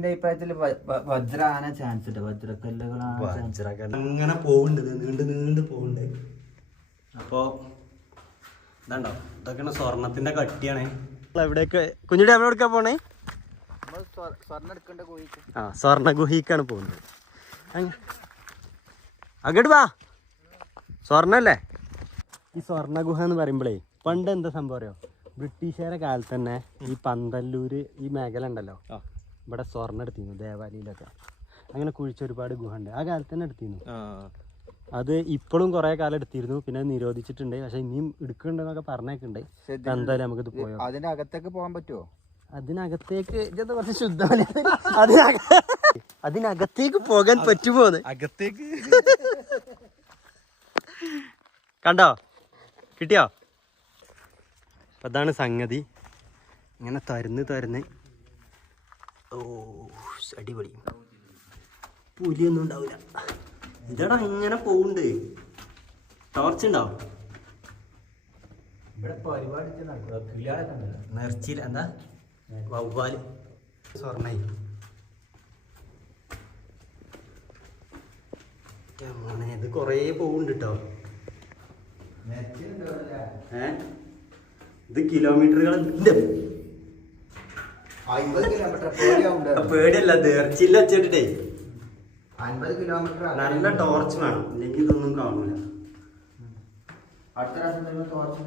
ഇതിന്റെ അഭിപ്രായത്തിൽ വജ്ര ആന ചാൻസ് ഉണ്ട്. വജ്രക്കല്ലുകളാണ് ചാൻസ് അങ്ങനെ പോകുന്നുണ്ട് ഇത് നീണ്ട് നീണ്ട് പോകുന്നുണ്ട് അപ്പോ ഇതാണ്ടോ? ഇതൊക്കെയാണ് സ്വർണത്തിന്റെ കട്ടിയാണ്. എവിടേക്ക് കുഞ്ഞിയുടെ എവിടെ എടുക്കാൻ പോണേ ആ സ്വർണ ഗുഹിക്കാണ് പോകുന്നത് അങ്ങ്. അങ്ങോട്ട് വാ. സ്വർണല്ലേ? ഈ സ്വർണ ഗുഹ എന്ന് പറയുമ്പോഴേ പണ്ട് എന്താ സംഭവം അറിയോ? ബ്രിട്ടീഷുകാരെ കാലത്ത് തന്നെ ഈ പന്തല്ലൂര് ഈ മേഖല ഉണ്ടല്ലോ. ഇവിടെ സ്വർണം എടുത്തിരുന്നു ദേവാലയിലൊക്കെ. അങ്ങനെ കുഴിച്ച ഒരുപാട് ഗുഹ ഉണ്ട് ആ കാലത്ത് തന്നെ എടുത്തിരുന്നു. അത് ഇപ്പോഴും കുറെ കാലം എടുത്തിരുന്നു. പിന്നെ നിരോധിച്ചിട്ടുണ്ട്. പക്ഷെ ഇനിയും എടുക്കുന്നുണ്ടെന്നൊക്കെ പറഞ്ഞേക്കുണ്ട് എന്തായാലും നമുക്കിത് പോയോ അതിന്റെ അകത്തേക്ക് പോകാൻ പറ്റുമോ അതിനകത്തേക്ക് ഇതെന്താ കുറച്ച് ശുദ്ധമല്ല? അതിനക അതിനകത്തേക്ക് പോകാൻ പറ്റുമോ അകത്തേക്ക്? കണ്ടോ? കിട്ടിയോ? അതാണ് സംഗതി. ഇങ്ങനെ തരുന്ന് തരുന്ന് ഓ അടിപൊളി. പുലിയൊന്നും ഉണ്ടാവില്ല ഇതടാ ഇങ്ങനെ പോകുന്നുണ്ട് ടോർച്ച് ഉണ്ടാവും ഇവിടെ പരിപാടി നിറച്ചില്ല എന്താ? വവ്വാൽ. സ്വർണ ഇത് കൊറേ പോകുന്നുണ്ട് കേട്ടോ ഏ? ഇത് കിലോമീറ്ററുകൾ ഉണ്ട് പേടിയല്ല നേർച്ചില്ല വെച്ചിട്ടേ അൻപത് കിലോമീറ്റർ നല്ല ടോർച്ച് വേണം. ഇല്ലെങ്കിൽ ഇതൊന്നും കാണൂല. അടുത്ത പ്രാവശ്യം വരുമ്പോ ടോർച്ച്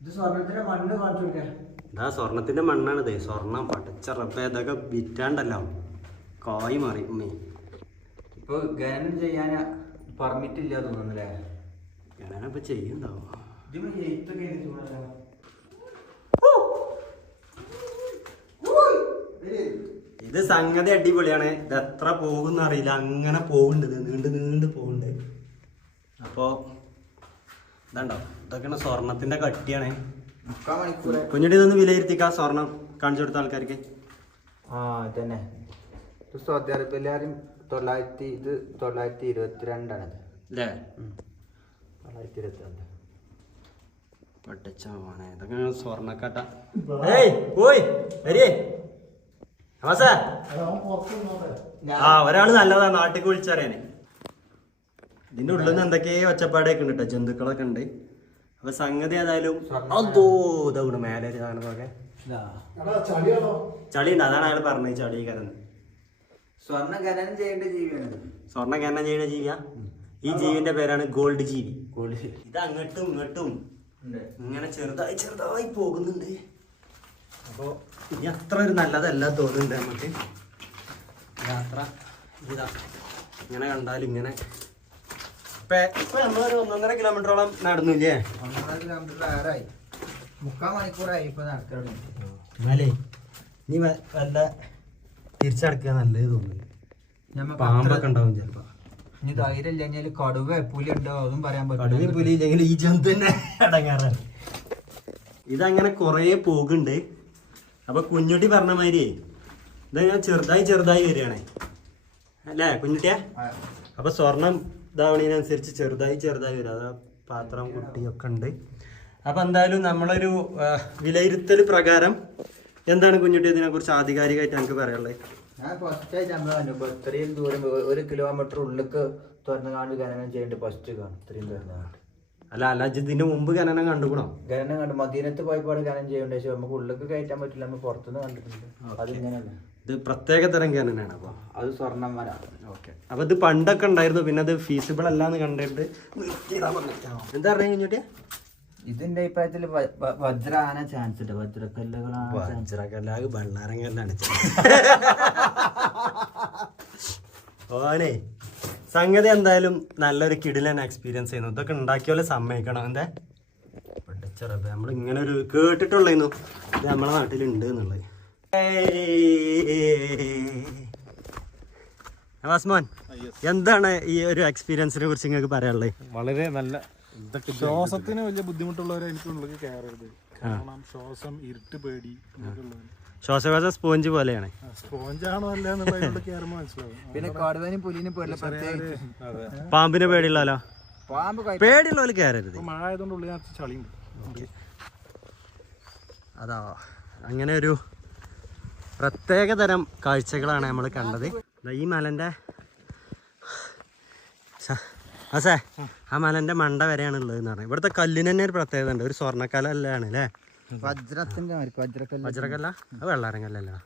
ഇത് സ്വർണത്തിന്റെ മണ്ണ് കാണിച്ചു കൊടുക്കാൻ ഇതാ സ്വർണത്തിന്റെ മണ്ണാണിത്. സ്വർണം പടച്ചറപ്പ ഇതൊക്കെ വിറ്റാണ്ടല്ലോ. കായ് മാറി ഉമ്മേ. ഇപ്പൊ ഖനനം ചെയ്യാൻ പെർമിറ്റ് ഇല്ല തോന്നുന്നല്ലേ ഇപ്പൊ ചെയ്യുന്നുണ്ടാവും. ഇത് സംഗതി അടിപൊളിയാണ്. ഇത് എത്ര പോകുന്ന അറിയില്ല. അങ്ങനെ പോകുന്നുണ്ട്. നീണ്ട് നീണ്ട് പോകുന്നുണ്ട്. അപ്പോ ഇതുണ്ടോ? ഇതൊക്കെയാണ് സ്വർണത്തിന്റെ കട്ടിയാണ്. കുഞ്ഞുടി കുഞ്ഞിട്ട് ഇതൊന്ന് വിലയിരുത്തിക്കാ സ്വർണം കാണിച്ചു കൊടുത്ത ആൾക്കാർക്ക്. ആ തന്നെ ഇത് സൗദി അറേബ്യയിലാരും തൊള്ളായിരത്തി ഇത് തൊള്ളായിരത്തി ഇരുപത്തിരണ്ടാണ് അല്ലേ തൊള്ളായിരത്തി ഇരുപത്തിരണ്ട്. പഠിച്ചോനെ ഇതൊക്കെ സ്വർണക്കട്ട ഏയ് പോയി. വരിയേ. അവസാ ആ ഒരാൾ നല്ലതാ നാട്ടിക്ക് വിളിച്ചറിയാനേ ഇതിന്റെ ഉള്ളിൽ നിന്ന് എന്തൊക്കെയോ ഒച്ചപ്പാടൊക്കെ ഉണ്ട് കേട്ടോ ജന്തുക്കളൊക്കെ ഉണ്ട്. അപ്പൊ സംഗതി ഏതായാലും അതോ ഇതാ മേലെ ഒരു സാധനമൊക്കെ ചളി ഉണ്ട് അതാണ് അയാൾ പറഞ്ഞത് ചളി കരന്ന്. സ്വർണ ഖനനം ചെയ്യേണ്ട ജീവിയാണ്. സ്വർണ ഖനനം ചെയ്യുന്ന ജീവിയാ? ഈ ജീവിന്റെ പേരാണ് ഗോൾഡ് ജീവി. ഇത് അങ്ങോട്ടും ഇങ്ങോട്ടും ഇങ്ങനെ ചെറുതായി ചെറുതായി പോകുന്നുണ്ട്. അപ്പോൾ ഇനി അത്ര ഒരു നല്ലതല്ല തോന്നുന്നുണ്ട് നമുക്ക്. യാത്ര ഇതാ. ഇങ്ങനെ കണ്ടാൽ ഇങ്ങനെ. ഇപ്പൊ ഇപ്പൊ നമ്മളൊരു ഒന്നൊന്നര കിലോമീറ്ററോളം നടന്നില്ലേ ഒന്നര കിലോമീറ്റർ ആറായി. മുക്കാൽ മണിക്കൂറായി ഇപ്പൊ നടക്കണം എന്നാലേ നീ വല്ല തിരിച്ചടക്കുക നല്ലത് തോന്നുന്നു. പാമ്പൊക്കെ ഉണ്ടാവും ചിലപ്പോ. ഇനി ധൈര്യം ഇല്ലെങ്കിൽ കടുവ പുലി ഉണ്ടോ? അതും പറയാൻ പറ്റും പറ്റില്ല പുലി ഇല്ലെങ്കിൽ ഈ ജന്തു തന്നെ അടങ്ങാറാണ്. ഇതങ്ങനെ കുറേ പോകുന്നുണ്ട് അപ്പൊ കുഞ്ഞുട്ടി പറഞ്ഞ മാതിരി ഇതങ്ങനെ ചെറുതായി ചെറുതായി വരികയാണേ. അല്ലേ കുഞ്ഞുട്ടിയാ? അപ്പൊ സ്വർണം ഇതാവണതിനനുസരിച്ച് ചെറുതായി ചെറുതായി വരും. അതാ പാത്രം കുട്ടിയൊക്കെ ഉണ്ട്. അപ്പൊ എന്തായാലും നമ്മളൊരു വിലയിരുത്തൽ പ്രകാരം എന്താണ് കുഞ്ഞുട്ടി ഇതിനെ കുറിച്ച് ആധികാരികമായിട്ട് ഞങ്ങൾക്ക് പറയാനുള്ളത്? ഞാൻ ഫസ്റ്റ് ആയിട്ട് നമ്മൾ അനുഭവം ഇത്രയും ദൂരം ഒരു കിലോമീറ്റർ ഉള്ളിക്ക് തുറന്നു കാണി ഖനനം ചെയ്യേണ്ടത്. ഫസ്റ്റ് കാണും ഇത്രയും തുറന്നു അല്ല അല്ല ഇതിന്റെ മുമ്പ് ഖനനം കണ്ടുകൂടാം ഖനനം കണ്ടു. മദീനത്ത് പോയപ്പോൾ ഖനനം ചെയ്യേണ്ട? പക്ഷെ നമുക്ക് ഉള്ളിലേക്ക് കയറ്റാൻ പറ്റില്ല. നമ്മൾ പുറത്തുനിന്ന് കണ്ടിട്ടുണ്ട്. ഇത് പ്രത്യേക തരം ഖനനാണ് അപ്പോൾ അത് സ്വർണം വര ഓക്കെ. അപ്പൊ ഇത് പണ്ടൊക്കെ ഉണ്ടായിരുന്നു. പിന്നെ അത് ഫീസിബിൾ അല്ല എന്ന് കണ്ടിട്ട്. എന്താ പറഞ്ഞു കഴിഞ്ഞിട്ട് ഇതിന്റെ അഭിപ്രായത്തിൽ വജ്ര ആന ചാൻസ് ഉണ്ട് വജ്രക്കല്ലുകളാണ് വജ്രക്കല്ലാകെ ബള്ളാരങ്കല്ലാണ് ഓനെ സംഗതി എന്തായാലും നല്ലൊരു കിടിലൻ എക്സ്പീരിയൻസ് ചെയ്യുന്നു ഇതൊക്കെ ഉണ്ടാക്കിയോലെ സമ്മതിക്കണം. എന്താ? ചെറുപ്പം നമ്മൾ ഇങ്ങനെ ഒരു കേട്ടിട്ടുള്ളു ഇത് നമ്മളെ നാട്ടിലുണ്ട് എന്നുള്ളത്. എന്താണ് ഈ ഒരു എക്സ്പീരിയൻസിനെ കുറിച്ച് നിങ്ങൾക്ക് പറയാനുള്ളത്? വളരെ നല്ല ശ്വാസത്തിന് വലിയ ബുദ്ധിമുട്ടുള്ളവരെ എനിക്ക് ഉള്ളിൽ കയറരുത്. കാരണം ശ്വാസം ഇരുട്ട് പേടി ഇതൊക്കെയുള്ളവര്. ശ്വാസകോശ സ്പോഞ്ച് പോലെയാണ്. ആ, സ്പോഞ്ചാണോ അല്ല എന്നുള്ളത് കയറുമ്പോൾ മനസ്സിലാവും. പിന്നെ കടുവനും പുലിനും പേടില്ല പാമ്പിനെ പേടിയുള്ളല്ലോ പാമ്പ് പേടിയുള്ളവർ കയറരുത് ഇപ്പൊ മഴ ആയതുകൊണ്ട് ഉള്ളിൽ നിറച്ച് ചളിയുണ്ട് അതാ. അങ്ങനെ ഒരു പ്രത്യേക തരം കാഴ്ചകളാണ് നമ്മൾ കണ്ടത്. ഈ മലന്റെ അസേ ആ മലന്റെ മണ്ട വരെയാണ് ഉള്ളത് എന്ന് പറഞ്ഞത്. ഇവിടുത്തെ കല്ലിന് തന്നെ ഒരു പ്രത്യേകത ഉണ്ട്. ഒരു സ്വർണക്കല്ലാണ് അല്ലേ? വജ്രത്തിന്റെ വജ്രക്കല്ല്. വജ്രക്കല്ല? അത് വെള്ളാരങ്കല്ലല്ലോ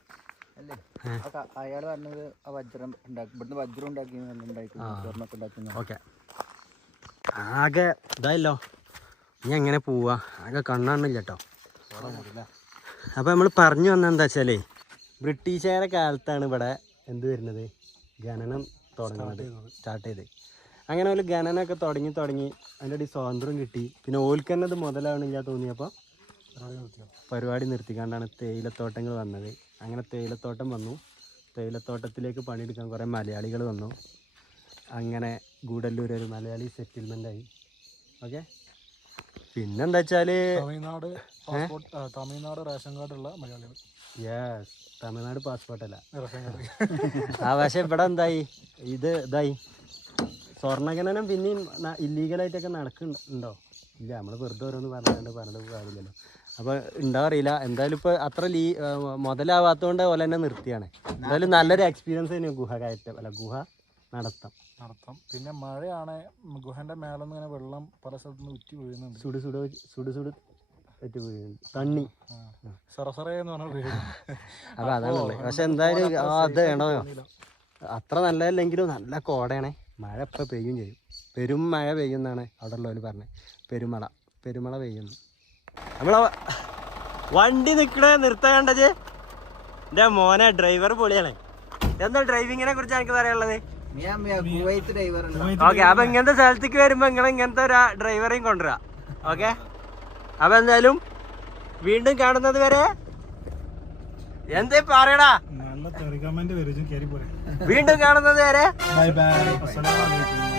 അയാൾ പറഞ്ഞത് ആ വജ്രം ഉണ്ടാക്കി ഇവിടുന്ന് വജ്രം ഉണ്ടാക്കി ഉണ്ടാക്കി സ്വർണൊക്കെ ഉണ്ടാക്കി ഓക്കെ. ആകെ ഇതായല്ലോ. ഇനി എങ്ങനെ പോവാ? ആകെ കണ്ണാണില്ല കേട്ടോ അപ്പോൾ നമ്മൾ പറഞ്ഞു വന്ന എന്താ വെച്ചാലേ ബ്രിട്ടീഷുകാരെ കാലത്താണ് ഇവിടെ എന്ത് വരുന്നത്? ഖനനം തുടങ്ങുന്നത്. സ്റ്റാർട്ട് ചെയ്ത് അങ്ങനെ ഒരു ഖനനമൊക്കെ തുടങ്ങി തുടങ്ങി അതിന്റെ ഇടയിൽ സ്വാതന്ത്ര്യം കിട്ടി. പിന്നെ ഓൽക്ക് തന്നെ അത് മുതലാവണില്ല തോന്നിയപ്പോൾ പരിപാടി നിർത്തിക്കാണ്ടാണ് തേയിലത്തോട്ടങ്ങൾ വന്നത്. അങ്ങനെ തേയിലത്തോട്ടം വന്നു. തേയിലത്തോട്ടത്തിലേക്ക് പണിയെടുക്കാൻ കുറേ മലയാളികൾ വന്നു. അങ്ങനെ ഗൂഡല്ലൂർ ഒരു മലയാളി സെറ്റിൽമെന്റ് ആയി. ഓക്കെ പിന്നെന്താ വെച്ചാൽ തമിഴ്നാട് തമിഴ്നാട് റേഷൻ കാർഡുള്ള മലയാളികൾ. യെസ് തമിഴ്നാട് പാസ്പോർട്ടല്ല ആ പക്ഷേ ഇവിടെ എന്തായി? ഇത് ഇതായി. സ്വർണഖനനം പിന്നെയും ഇല്ലീഗലായിട്ടൊക്കെ നടക്കുന്നുണ്ടോ ഇല്ല നമ്മൾ വെറുതെ ഓരോന്ന് പറഞ്ഞുകൊണ്ട് പറഞ്ഞിട്ട് കാര്യമില്ലല്ലോ. അപ്പോൾ ഉണ്ടോ അറിയില്ല. എന്തായാലും ഇപ്പോൾ അത്ര ലീ മുതലാവാത്തതുകൊണ്ട് പോലെ തന്നെ നിർത്തിയാണ്. എന്തായാലും നല്ലൊരു എക്സ്പീരിയൻസ് തന്നെയാണ് ഗുഹ കയറ്റം അല്ല ഗുഹ നടത്തം. നടത്തം. പിന്നെ മഴയാണ്. ഗുഹന്റെ മേലെന്ന് ഇങ്ങനെ വെള്ളം പല സ്ഥലത്തു നിന്ന് ഉറ്റി വീഴുന്നുണ്ട്. സുടു സുടു സുടു സുടു പറ്റി വീഴുന്നു. തണ്ണി. സറസറ എന്ന് പറഞ്ഞ പേര്. അപ്പോൾ പക്ഷെ എന്തായാലും അത് വേണോ? അത്ര നല്ലതല്ലെങ്കിലും നല്ല കോടയാണേ. മഴ ഇപ്പം പെയ്യും ചെയ്യും. പെരും മഴ പെയ്യുന്നാണ് അവിടെ ഉള്ളവർ പറഞ്ഞത് പെരുമഴ പെരുമഴ പെയ്യുന്നു നമ്മളെ വണ്ടി നിൽക്കണേ നിർത്തേണ്ടത് എന്റെ മോനെ ഡ്രൈവർ പൊളിയാണ്. എന്താ ഡ്രൈവിങ്ങിനെ കുറിച്ച് എനിക്ക് പറയാനുള്ളത്? ഓക്കെ അപ്പൊ ഇങ്ങനത്തെ സ്ഥലത്തേക്ക് വരുമ്പോ നിങ്ങൾ ഇങ്ങനത്തെ ഒരു ഡ്രൈവറെയും കൊണ്ടുവരാ. ഓക്കെ അപ്പൊ എന്തായാലും വീണ്ടും കാണുന്നത് വരെ. എന്തേ പറയടാ? വീണ്ടും കാണുന്നത് വരെ ബൈ ബൈ. അസ്സലാമു അലൈക്കും.